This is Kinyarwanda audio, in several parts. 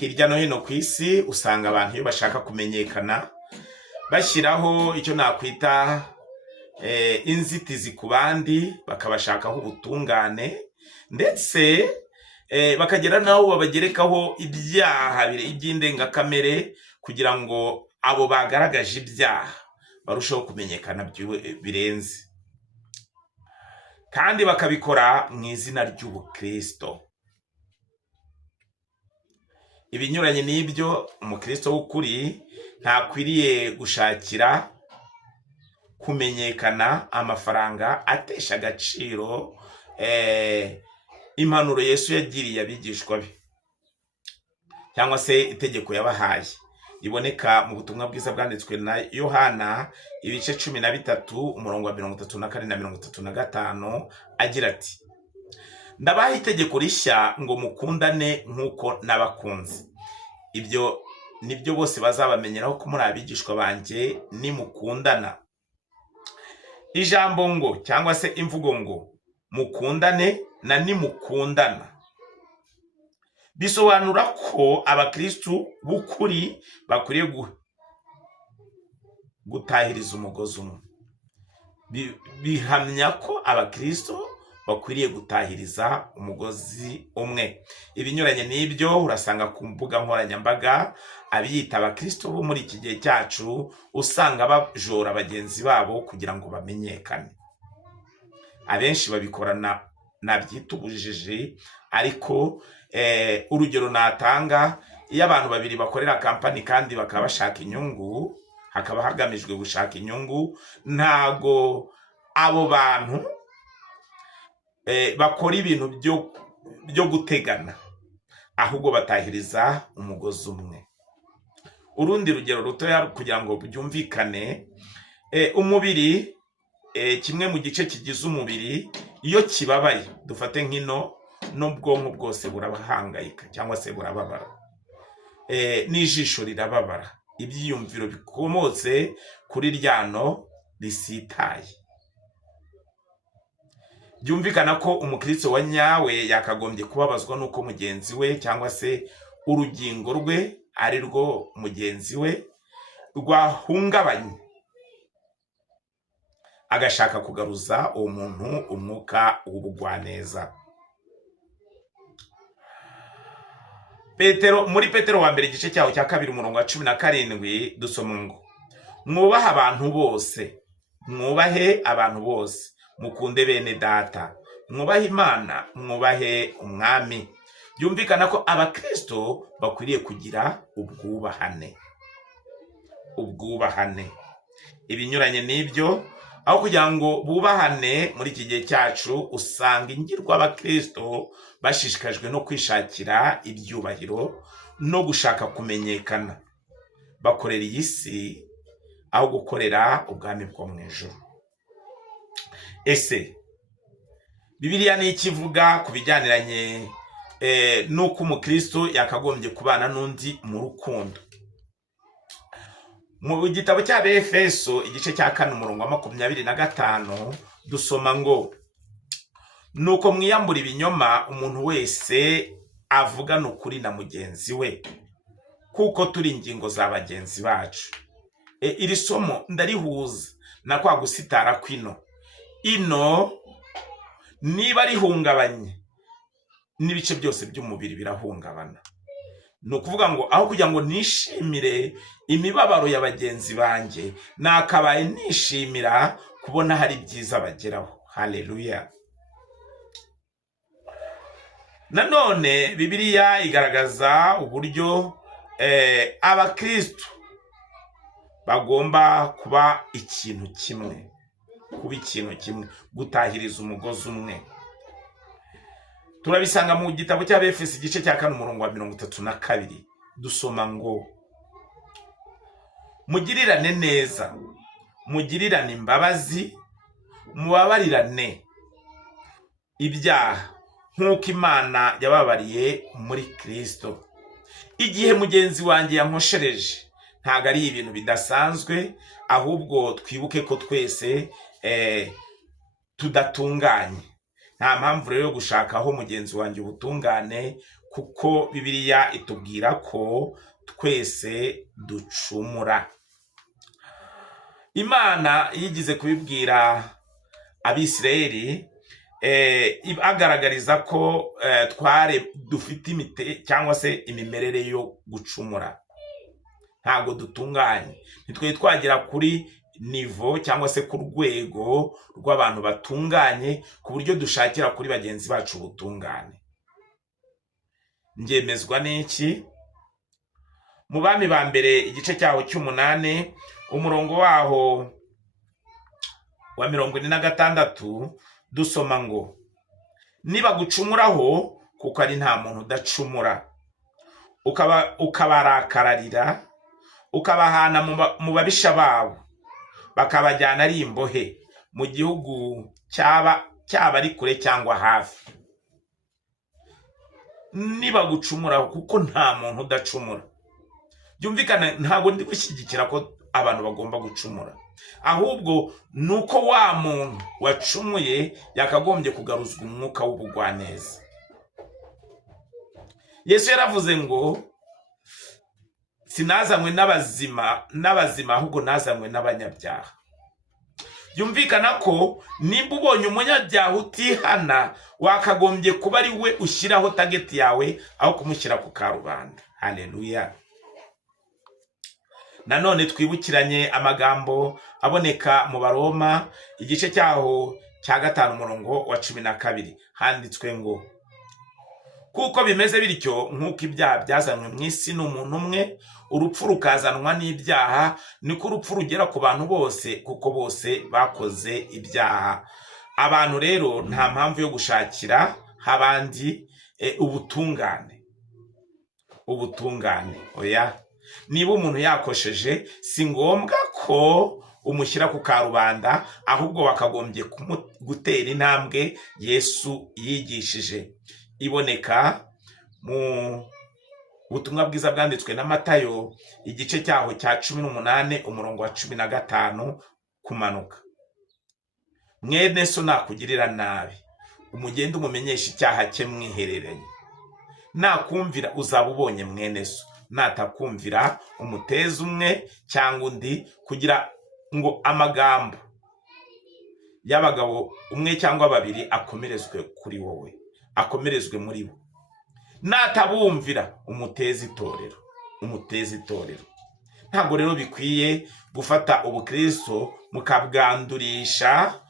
hirya no hino ku isi usanga abantu iyo bashaka kumenyekana bashyiraho icyo nakwita inzitizi ku bandi, bakabashakaho ubutungane, ndetse bakagera naho babagerekaho ibyaha by'indengakamere kugira ngo abo bagaragaje ibyaha barushaho kumenyekana birenze, kandi bakabikora mu izina ry'ubukristo. Ibinyuranye n'ibyo, umukristo w'ukuri ntakwiriye gushakira kumenyekana amafaranga atesha agaciro impanuro Yesu yagiriye abigishwa be, cyangwa se itegeko yabahaye, riboneka mu butumwa bwiza bwanditswe na Yohana ibice 13 umurongo wa 34 na 35, agira ati: ndabaha itegeko rishya ngo mukundane nk'uko nabakunze. Ibyo nibyo bose bazabamenyeraho ko muri abigishwa banjye, nimukundana. Ijambo ngo cyangwa se imvugo ngo mukundane na nimukundana bisobanura ko abakristu b'ukuri bakwiriye gutahiriza umugozi umwe. Bihamya ko abakristo bakwiriye gutahiriza umugozi umwe. Ibinyuranye n'ibyo urasanga ku mbuga nkoranyambaga abiyita abakristo bo muri iki gihe cyacu usanga bajora bagenzi babo kugira ngo bamenyekane. Abenshi babikorana nabyita ubujiji, ariko urugero natanga, iyo abantu babiri bakorera kampani kandi bakaba bashaka inyungu, hakaba hagamijwe gushaka inyungu, ntago abo bantu bakora ibintu byo gutegana, ahubwo batahiriza umugozi umwe. Urundi rugero rutoya kugira ngo byumvikane, umubiri, kimwe mu gice kigize umubiri, iyo kibabaye, dufate nk'ino, n'ubwonko bwose burahangayika cyangwa se burababara, n'ijisho rirababara, ibyiyumviro bikomotse kuri ryano risitaye. Byumvikana ko umukristo wa nyawe yakagombye kubabazwa nuko mugenzi we cyangwa se urugingo rwe ari rwo mugenzi we rwahungabanye, agashaka kugaruza uwo muntu umwuka w'ubugwaneza. Muri Petero wa mbere igice cyaho cya 2 umurongo wa 17 dusoma ngo: mwubahe abantu bose, mwubahe abantu bose, mukunde bene data, mwubahe Imana, mwubahe umwami. Byumvikana ko abakristo bakwiriye kugira ubwubahane. Ibinyuranye n'ibyo, aho kugira ngo bubahane muri iki gihe cyacu, usanga ingirwa abakristo bashishikajwe no kwishakira ibyubahiro no gushaka kumenyekana, bakorera iyi si aho gukorera ubwami bwo mu ijuru. Ese Bibiliya ni ikivuga ku bijyaniranye n'uko umukristo yakagombye kubana n'undi mu rukundo? Mu gitabo cy'Abefeso igice cya 4 umurongo wa 25 dusoma ngo: nuko mwiyambura ibinyoma, umuntu wese avugana ukuri na mugenzi we, kuko turi ingingo za bagenzi bacu. Iri somo ndarihuza na kwa gusitara kwino. Ino niba rihungabanye, n'ibice byose by'umubiri birahungabana. Ni ukuvuga ngo aho kugira ngo nishimire imibabaro ya bagenzi banjye, nakabaye nishimira kubona hari byiza bageraho. Haleluya. Nanone Bibiliya igaragaza uburyo abakristo bagomba kuba ikintu kimwe, gutahiriza umugozi umwe. Turabisanga mu gitabo cy'Abefeso igice cya 4 umurongo wa 32 dusoma ngo: mugirirane neza, mugirirane imbabazi, mubabarirane ibyaha nk'uko Imana yababariye muri Kristo. Igihe mugenzi wanjye yankoshereje, ntago ari ibintu bidasanzwe, ahubwo twibuke ko twese tudatunganye. Nta mpamvu rero yo gushaka aho mugenzi wanjye ubutungane kuko Bibiliya itubwira ko twese ducumura. Imana yigize kubibwira Abisirayeli agaragariza ko dufite cyangwa se imimerere yo gucumura. Ntabwo dutunganye, ntitwe twagera kuri nivo cyangwa se ku rwego rw'abantu batunganye ku buryo dushakira kuri bagenzi bacu ubutungane. Ngemezwa n'iki? Mu Bami ba mbere igice cyaho cy'8 umurongo waho wa 46 dusoma ngo, niba gucumuraho kuko ari nta muntu udacumura, ukabarakararira, ukabahana mu babisha babo, bakabajyana ari imbohe mu gihugu cyaba ari kure cyangwa hafi. Niba gucumuraho kuko nta muntu udacumura. Byumvikana ntabwo ndi gushyigikira ko abantu bagomba gucumura, ahubwo nuko wa muntu wacumuye yakagombye kugaruzwa umwuka w'ubugwaneza. Yesu yaravuze ngo sinazanywe n'abazima ahubwo nazanywe n'abanyabyaha. Byumvikana ko nimba ubonye umunyabyaha utihana, wakagombye kuba ari we ushyiraho target yawe aho kumushyira ku karubanda. Haleluya. Nanone twibukiranye amagambo aboneka mu Baroma igice cyaho cya 5 umurongo wa 12, handitswe ngo, kuko bimeze bityo nk'uko ibyaha byazanywe mu isi n'umuntu umwe, urupfu rukazanwa n'ibyaha, niko urupfu rugera ku bantu bose kuko bose bakoze ibyaha. Abantu rero nta mpamvu yo gushakira habandi ubutungane. Oya, niba umuntu yakosheje si ngombwa ko umushyira ku karubanda, ahubwo wakagombye gutera intambwe Yesu yigishije, iboneka mu butumwa bwiza bwanditswe na Matayo igice cyaho cya 18 umurongo wa 15 kumanuka. Mwene so nakugirira nabi, umugende umumenyesha icyaha cye mwihereranye. Nakumvira uzaba ubonye mwene so, natakumvira umuteze umwe cyangwa undi, kugira ngo amagambo y'abagabo umwe cyangwa babiri akomerezwe kuri wowe, akomerezwe muri bo. Natabumvira umuteze itorero. Ntabwo rero bikwiye gufata ubukristo mukabwandurisha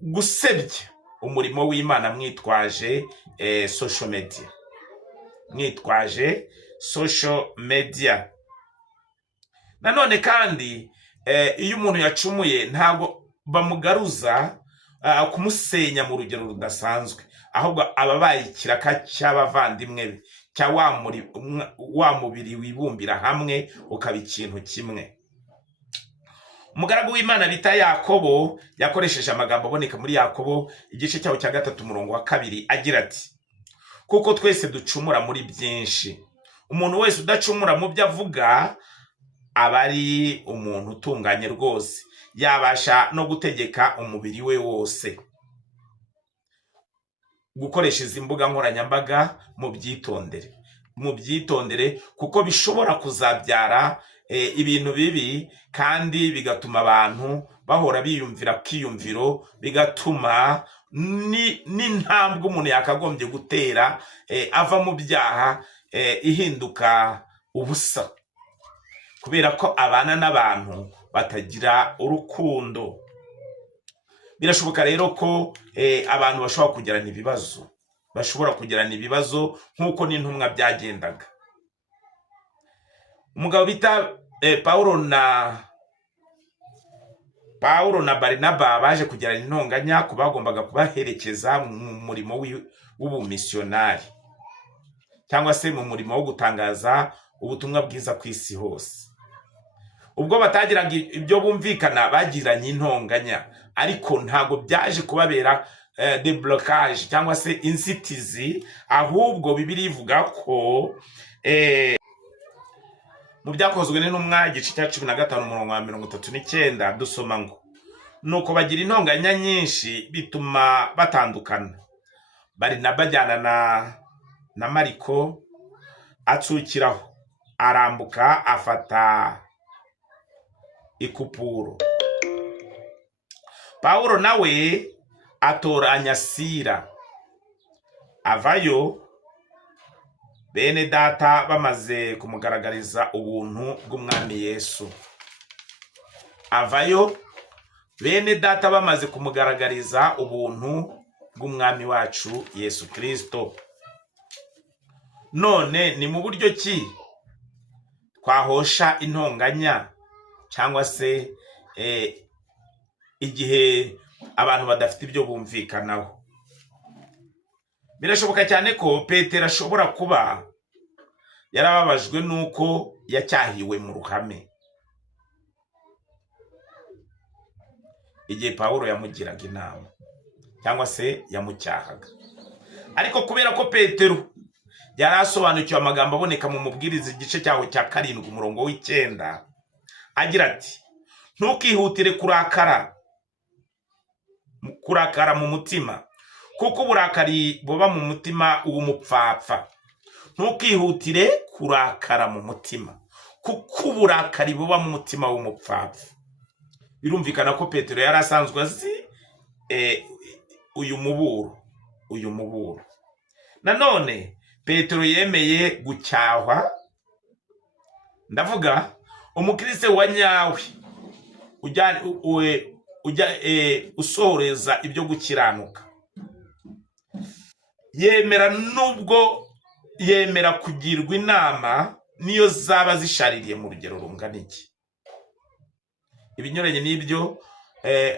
gusebya umurimo w'Imana mwitwaje social media. Nanone kandi iyo umuntu yacumuye ntabwo bamugaruza kumusenya mu rugero rudasanzwe, ahubwo ababaye ikiraka cy'abavandimwe be, cya wa mubiri wibumbira hamwe ukaba ikintu kimwe. Umugaragu w'Imana bita Yakobo yakoresheje amagambo aboneka muri Yakobo igice cyaho cya 3 umurongo wa 2 agira ati, kuko twese ducumura muri byinshi. Umuntu wese udacumura mu byo avuga aba ari umuntu utunganye rwose, yabasha no gutegeka umubiri we wose. Gukoresha izi mbuga nkoranyambaga mu byitondere kuko bishobora kuzabyara ibintu bibi, kandi bigatuma abantu bahora biyumvira kiyumviro, bigatuma n'intambwe umuntu yakagombye gutera ava mu byaha ihinduka ubusa, kubera ko abana n'abantu batagira urukundo. Birashoboka rero ko abantu bashobora kugirana ibibazo nk'uko n'intumwa byagendaga. Umugabo bita Pawulo na Barinaba baje kugirana intonganya ku bagombaga kubaherekeza mu murimo w'ubumisiyonari, cyangwa se mu murimo wo gutangaza ubutumwa bwiza ku isi hose. Ubwo batagiraga ibyo bumvikana, bagiranye intonganya, ariko ntago byaje kubabera deblocage cyangwa se inzitizi, ahubwo Bibiliya ivuga ko mu byakozwe n'intumwa igice cya 15 umurongo wa 39 dusoma ngo, nuko bagira intonganya nyinshi bituma batandukana, Barinaba ajyana na Mariko, atsukiraho, arambuka afata ikupuro. Pawulo nawe atoranya Sila, avayo bene data bamaze kumugaragariza ubuntu bw'umwami Yesu. Avayo bene data bamaze kumugaragariza ubuntu bw'umwami wacu Yesu Kristo. None ni mu buryo ki twahosha intonganya cyangwa se igihe abantu badafite ibyo bumvikanaho? Birashoboka cyane ko Petero ashobora kuba yarababajwe nuko yacyahiwe mu ruhame igihe Pawulo yamugiraga inama cyangwa se yamucyahaga. Ariko kubera ko Petero yari asobanukiwe amagambo aboneka mu mubwiriza igice cyaho cya 7 umurongo w'9 agira ati, ntukihutire kurakara mu mutima, kuko uburakari buba mu mutima w'umupfapfa. Ntukihutire kurakara mu mutima, kuko uburakari buba mu mutima w'umupfapfa. Birumvikana ko Petero yari asanzwe azi uyu muburo. Nanone Petero yemeye gucyahwa. Ndavuga umukristo wa nyawe usohoreza ibyo gukiranuka, yemera kugirwa inama niyo zaba zishaririye mu rugero rungana iki. Ibinyuranye n'ibyo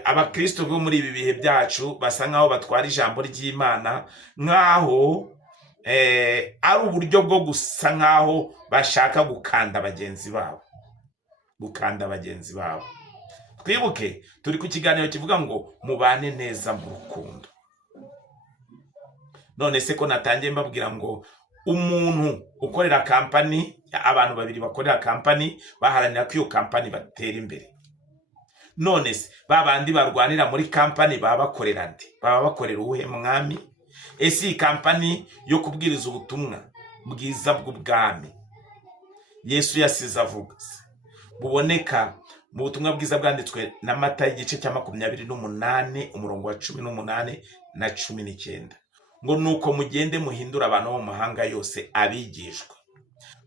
abakristo bo muri ibi bihe byacu basa nkaho batwara ijambo ry'Imana nkaho ari uburyo bwo gusa nkaho bashaka gukanda bagenzi babo. Twibuke turi ku kiganiro kivuga ngo mubane neza mu rukundo. None se ko natangiye mbabwira ngo umuntu ukorera kampani, abantu babiri bakorera kampani baharanira ko iyo kampani batera imbere. None se babandi barwanira muri kampani baba bakorera nde? Baba bakorera uwuhe mwami? Ese iyi kampani yo kubwiriza ubutumwa bwiza bw'ubwami Yesu yasize avuga buboneka mu butumwa bwiza bwanditswe na Matayo igice cya 28 umurongo wa 18 na 19 ngo nuko mugende muhindura abantu bo mu mahanga yose abigishwa,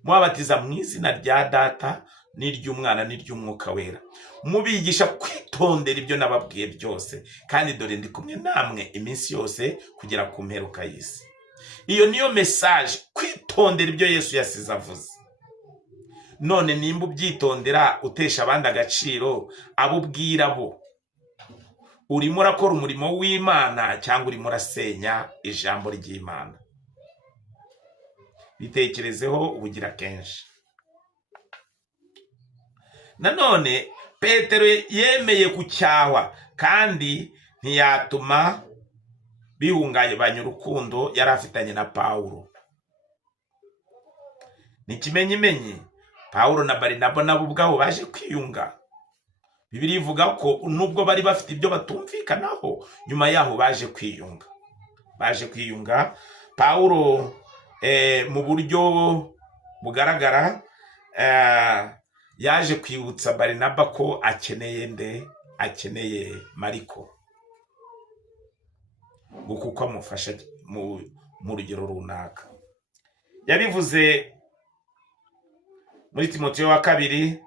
mubabatiza mu izina rya Data n'iry'Umwana n'iry'Umwuka wera, mubigisha kwitondera ibyo nababwiye byose, kandi dore ndi kumwe namwe iminsi yose kugera ku mperuka y'isi. Iyo niyo message, kwitondera ibyo Yesu yasize avuze. None nimba ubyitondera utesha abandi agaciro, abo ubwira bo, urimo urakora umurimo w'Imana cyangwa urimo urasenya ijambo ry'Imana? Bitekerezeho ubugira kenshi. Nanone Petero yemeye kucyahwa kandi ntiyatuma bihungabanya urukundo yari afitanye na Pawulo. N'ikimenyimenyi Pawulo na Barinaba nabo ubwabo baje kwiyunga. Bibiliya ivuga ko nubwo bari bafite ibyo batumvikanaho, nyuma yaho baje kwiyunga. Pawulo mu buryo bugaragara yaje kwibutsa Barinaba ko akeneye Mariko kuko amufasha mu rugero runaka. Yabivuze muri Timoteyo wa 2,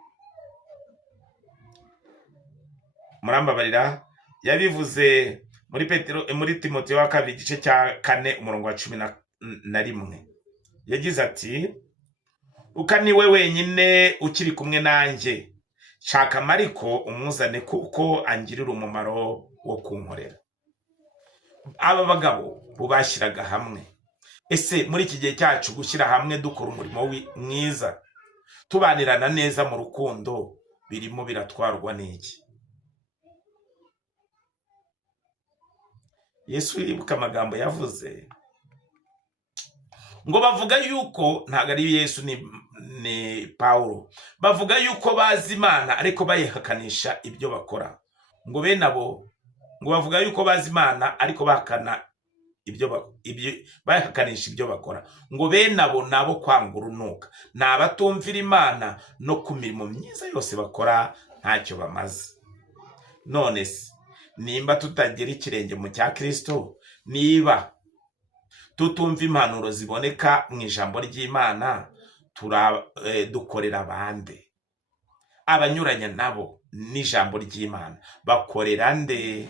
murambabarira, yabivuze muri Timoteyo wa 2 igice cya 4 umurongo wa 11. Yagize ati, uka niwe wenyine ukiri kumwe nanjye, shaka Mariko umuzane kuko angirira umumaro wo kunkorera. Aba bagabo bubashyiraga hamwe. Ese muri iki gihe cyacu gushyira hamwe dukora umurimo mwiza, tubanirana neza mu rukundo, birimo biratwarwa n'iki? Yesu yibuka amagambo yavuze ngo bavuga yuko ntago ari Yesu ni Pawulo, bavuga yuko bazi Imana ariko bayihakanisha ibyo bakora. Ngo bene abo ngo bavuga yuko bazi Imana ariko bahakana bahakanisha ibyo bakora, ngo bene abo nabo kwanga urunuka, ni abatumvira Imana, no ku mirimo myiza yose bakora ntacyo bamaze. None se nimba tutagira ikirenge mu cya Kristo, niba tutumva impanuro ziboneka mu ijambo ry'Imana, dukorera abande? Abanyuranya nabo n'ijambo ry'Imana bakorera nde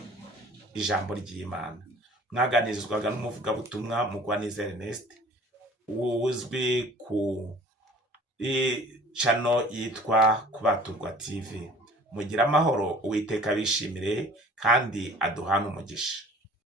ijambo ry'Imana? Mwaganirizwaga n'umuvugabutumwa Mugwaneza Ernest, uzwi ku channel yitwa Kubaturwa TV. Mugira amahoro, Uwiteka bishimire kandi aduhana umugisha.